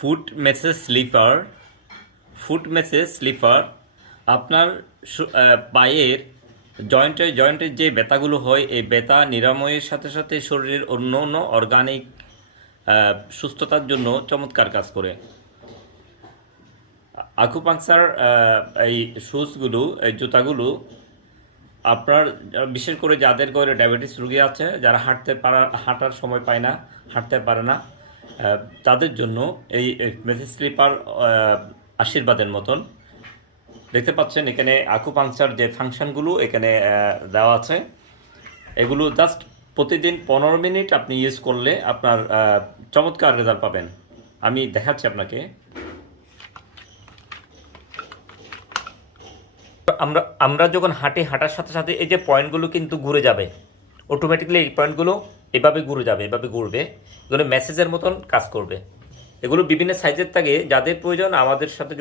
Foot massage slipper foot massage slipper আপনার পায়ের জয়েন্টে জয়েন্টের যে ব্যথাগুলো হয়, এই ব্যথা নিরাময়ের সাথে সাথে শরীরের অন্য অন্য অর্গানিক সুস্থতার জন্য চমৎকার কাজ করে। আকুপাংচার এই শুজগুলো এই জুতাগুলো আপনার, বিশেষ করে যাদের ঘরে ডায়াবেটিস রোগী আছে, যারা হাঁটতে পারা, হাঁটার সময় পায় না, হাঁটতে পারে না তাদের জন্য এই মেসেজ স্লিপার আশীর্বাদের মতন। দেখতে পাচ্ছেন এখানে আকুপাংচার যে ফাংশনগুলো এখানে দেওয়া আছে। এগুলো জাস্ট প্রতিদিন পনেরো মিনিট আপনি ইউজ করলে আপনার চমৎকার রেজাল্ট পাবেন। আমি দেখাচ্ছি আপনাকে। আমরা আমরা যখন হাঁটি, হাঁটার সাথে সাথে এই যে পয়েন্টগুলো কিন্তু ঘুরে যাবে। অটোমেটিকলি এই পয়েন্টগুলো এভাবে ঘুরে যাবে, এভাবে ঘুরবে। এগুলো মেসেজের মতন কাজ করবে। এগুলো বিভিন্ন সাইজের থাকে। যাদের প্রয়োজন আমাদের সাথে